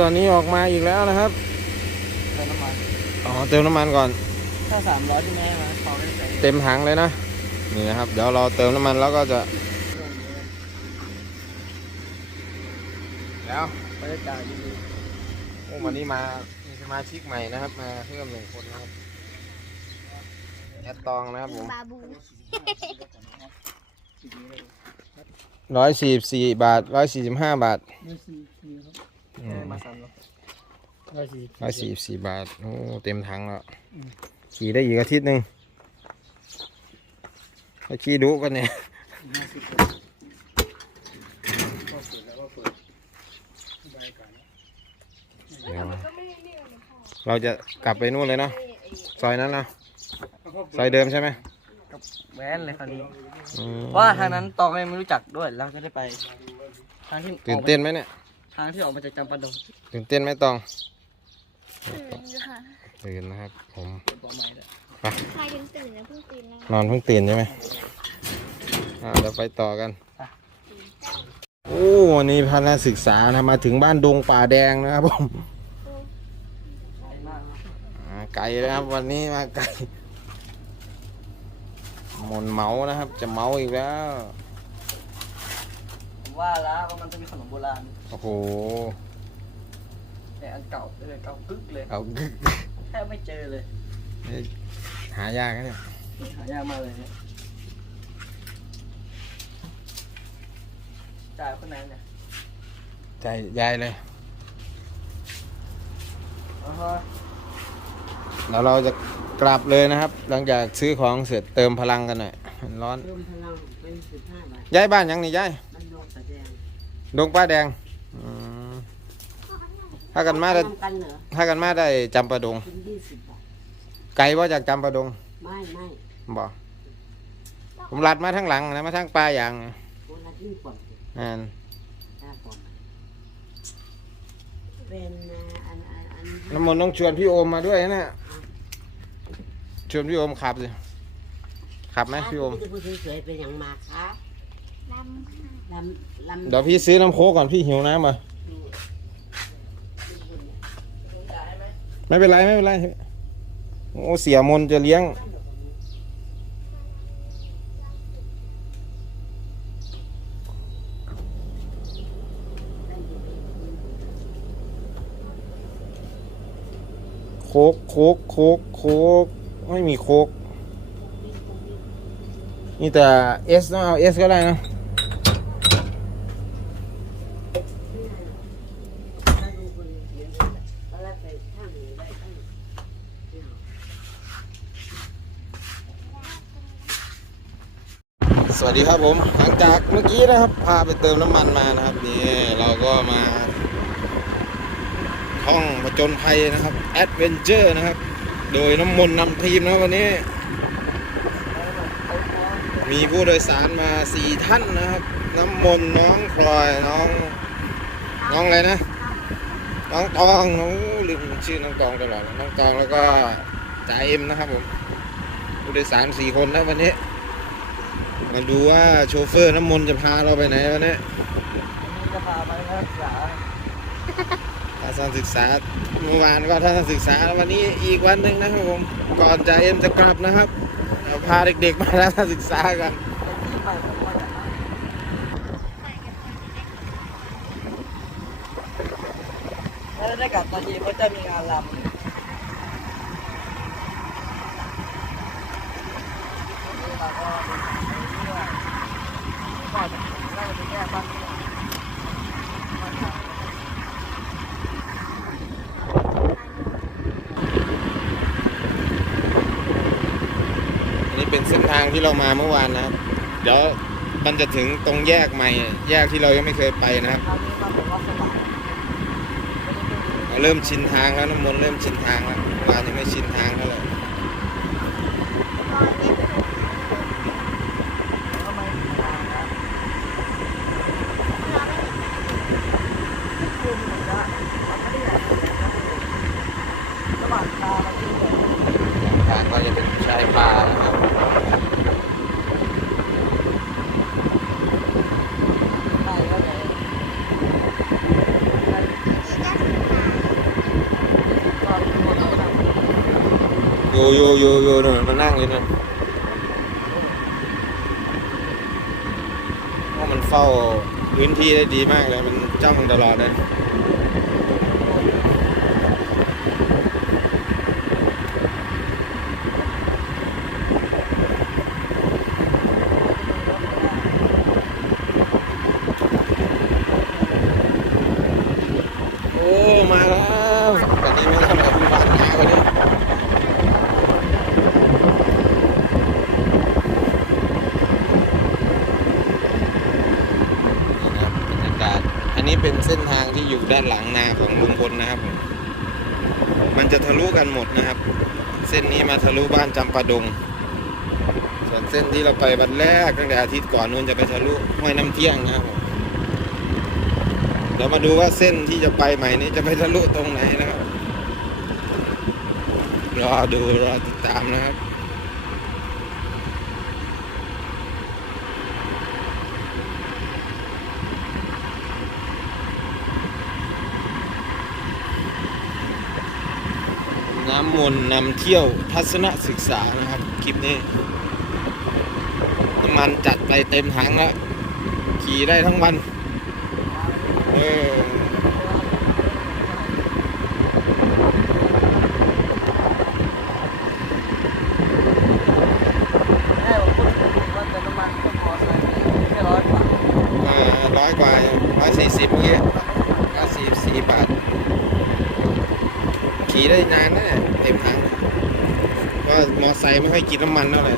ตอนนี้ออกมาอีกแล้วนะครับเติมน้ำมันอ๋อเติมน้ำมันก่อน ถ้าสามร้อยที่แม่มาเขาได้ใส่เต็มถังเลยนะ นี่นะครับ เดี๋ยวเราเติมน้ำมันแล้วก็จะ แล้วบรรยากาศดีโอ้วันนี้มามีสมาชิกใหม่นะครับ มาเพิ่มหนึ่งคนนะครับแอดตองนะครับผมบาบูร้อยสี่สี่บาทร้อยสี่สิบห้าบาทๆไม่ซีซีครับอืแค่มมาสั่นเนาะร้อยสี่ร้อยสี่สี่บาท โอ้ เต็มถังแล้ว ขี่ได้อีกอาทิตย์หนึ่งไปขี่ดุกันเนี่ยห้าสิบก็เปิดแล้วก็เปิดบรรยากาศเดี๋ยวเราจะกลับไปนู่นเลยเนาะ ซอยนั้นเนาะ ซอยเดิมใช่ไหมกับแว้นเลยคราวนี้อืมเพราะว่าทางนั้นตองก็ยังไม่รู้จักด้วยแล้วก็ได้ไป ทางที่ตื่นเต้นไหมเนี่ย ทางที่ออกมาจากจำปาดงตื่นเต้นไหมตองตื่นอยู่ค่ะตื่นนะครับ ผมเป็นปอใหม่เลยใครยังตื่นนะเพิ่งตื่นนะนอนเพิ่งตื่นใช่ไหมอ่าเดี๋ยวไปต่อกันโอ้วันนี้พานักศึกษานะมาถึงบ้านดงป่าแดงนะครับผมใหญ่มากอ่าไกลนะครับวันนี้มาไกลหมนเมานะครับ จะเมาอีกแล้วผมว่าแล้วว่ามันจะมีขนมโบราณ โอ้โหแต่อันเก่าเลยเก่ากึกเลยเอากึกแทบไม่เจอเลยหายากนะเนี่ยหายากมากเลยเนี่ยจ่ายคนนั้นเนี่ยใจยายเลยอ๋อฮะแล้วเราจะกลับเลยนะครับ หลังจากซื้อของเสร็จเติมพลังกันหน่อยมันร้อนรวมพลังเป็นสิบห้าบาทย้ายบ้านยังนี่ย้ายมันลงแสดงดงป้าแดง อืมถ้ากันมาได้ทำกันเหรอถ้ากันมาได้จำปาดง เป็นยี่สิบบาทไกลว่าจากจำปาดงไม่ไม่บอกผมลัดมาทั้งหลังนะมาทั้งปลายอย่างนะคนละยิ่งกว่าอ่านถ้าบอกเป็นอ่าอันอันอันน้ำมนต์ต้องชวนพี่โอมมาด้วยนะชวนพี่โอมขับสิขับไหมพี่โอมจะพูดสวยๆเป็นอย่างมาคะลำ ลำลำเดี๋ยวพี่ซื้อน้ำโค้กก่อนพี่หิวน้ำมาไม่เป็นไรไม่เป็นไรโอ้เสียมนจะเลี้ยง โคกโคกโคกโคกไม่มีโคกนี่แต่เอสต้องเอาเอสก็ได้นะ ถ้าดูคนเขียนแล้วไปข้างหนึ่งได้ข้างหนึ่ง สวัสดีครับผมหลังจากเมื่อกี้นะครับพาไปเติมน้ำมันมานะครับนี่เราก็มาท่องผจญภัยนะครับแอดเวนเจอร์นะครับ โดยน้ำมนต์นำทีมนะวันนี้ มีผู้โดยสารมาสี่ท่านนะครับ น้ำมนต์น้องพลอยน้อง น้องอะไรนะ น้องตองโอ้ลืมชื่อน้องตองตลอดน้องตองแล้วก็จ่าเอ็มนะครับผมผู้โดยสารสี่คนนะวันนี้ มาดูว่าโชเฟอร์น้ำมนต์จะพาเราไปไหนวันนี้วันนี้จะพาไปนักศึกษาทัศนศึกษาเมื่อวานก็ทัศนศึกษาวันนี้อีกวันหนึ่งนะครับผมก่อนจ่าเอ็มจะกลับนะครับเดี๋ยวพาเด็กๆมาทัศนศึกษากันที่ไปผมว่าจะแล้วได้กลับตอนเย็นก็จะมีงานรำเราก็ก่อนน่าจะไปแยกบ้านที่ไหนบ้านเขา อันนี้ เป็นเส้นทางที่เรามาเมื่อวานนะครับ เดี๋ยวมันจะถึงตรงแยกใหม่ แยกที่เรายังไม่เคยไปนะครับ เริ่มชินทางแล้วน้ำมนต์เริ่มชินทางแล้วเมื่อวานยังไม่ชินทางเท่าไหร่ ก็ไม่มีทางนะคือเหมือนกับมันไม่ได้ใหญ่ขนาดนั้นเลยระหว่างทางมันคือแบบ ทางก็จะเป็นชายป่านะครับ ไปก็ไหน นี่ก็สุดท้าย อยู่อยู่อยู่อยู่นู่นมันนั่งอยู่นั่นเพราะมันเฝ้าพื้นที่ได้ดีมากเลย มันจ้องตลอดเลย โอ้ มาแล้วตอนนี้ไม่เท่าไหร่คุณบ้านยาวกว่านี้นี่นะครับบรรยากาศ อันนี้เป็นเส้นทางที่อยู่ ด้านหลังนาของลุงพลนะครับ มันจะทะลุกันหมดนะครับ เส้นนี้มาทะลุบ้านจำปาดง ส่วนเส้นที่เราไปวันแรกตั้งแต่อาทิตย์ก่อนนู้นจะไปทะลุห้วยน้ำเที่ยงนะครับเดี๋ยวมาดูว่าเส้นที่จะไปใหม่นี้จะไปทะลุตรงไหนนะครับรอดูรอติดตามนะครับ มนต์นำเที่ยวทัศนศึกษานะครับคลิปนี้น้ำมันจัดไปเต็มถังแล้วขี่ได้ทั้งวันเออพูดว่าเติมน้ำมันก็พอใช้แค่ร้อยกว่าร้อยกว่าร้อยสี่สิบเมื่อกี้ก็สี่สี่บาท ขี่ได้นานนะเนี่ยเต็มถังก็มอไซค์ไม่ค่อยกินน้ำมันเท่าไหร่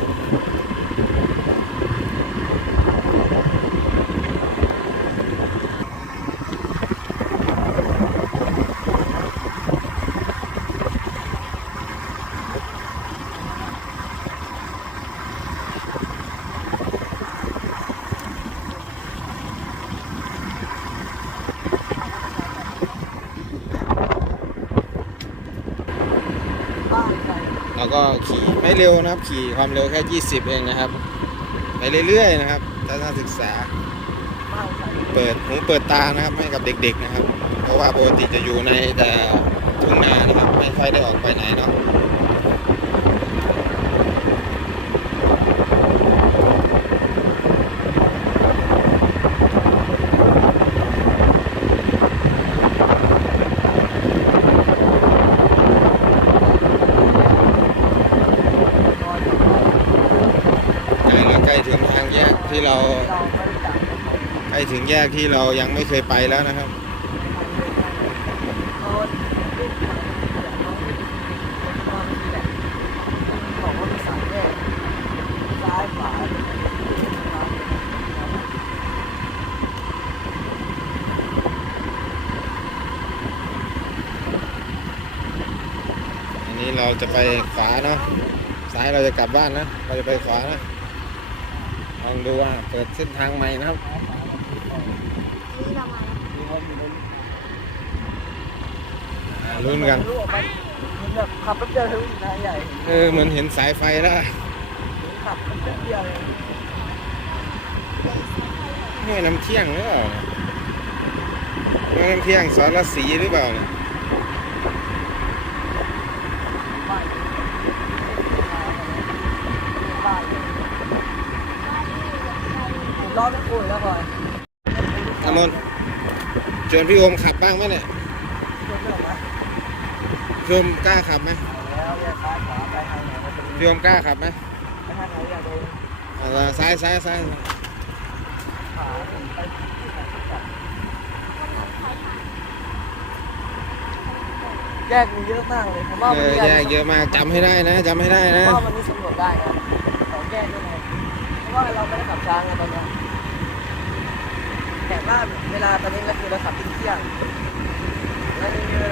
เราก็ขี่ไม่เร็วนะครับ ขี่ความเร็วแค่ 20 เองนะครับ ไปเรื่อยๆนะครับทัศนศึกษา เปิดหูเปิดตานะครับให้กับเด็กๆนะครับ เพราะว่าปกติจะอยู่ในแต่ทุ่งนานะครับ ไม่ค่อยได้ออกไปไหนเนาะอ่าเราใกล้ถึงทางแยกที่เรา เราไม่รู้จัก ใกล้ ถึงแยกที่เรายังไม่เคยไปแล้วนะครับ อันนี้เราจะไปขวาเนาะ ซ้ายเราจะกลับบ้านนะ เราจะไปขวานะ ลองดูว่าเปิดเส้นทางใหม่นะครับ นี่เรามาลุ้นกันรู้ออนแบบขับแป๊บเดียวถึงนายใหญ่เออเหมือนเห็นสายไฟแล้วขับแป๊บเดียวเลยห้วยน้ำเที่ยงหรือเปล่าห้น้ำเที่ยงสารสีหรือเปล่าเนี่ยบ้านบ้านเลยรอไม่คุยแล้วพอย อามนชวนพี่โอมขับบ้างไหมเนี่ยชวนเรื่องนะพี่โอมกล้าขับไหมแล้วแยกซ้ายขวาไปทางไหนก็เป็นพี่โอมกล้าขับไหมไปทางไหนอยากเดินเอาซ้ายซ้ายซ้ายขาไปแยกมีเยอะมากเลยผมว่าเอวันอนี้แยกเยอะมากจำให้ได้นะจำให้ได้ผมนะ ว่าวันนี้สำรวจได้นะขอแยกด้วยนะเพราะว่าเราไม่ได้ขับช้าไงตอนเนี้ย แต่ว่าเวลาตอนนี้ก็คือเราขับเที่ยงแล้วมีเวลา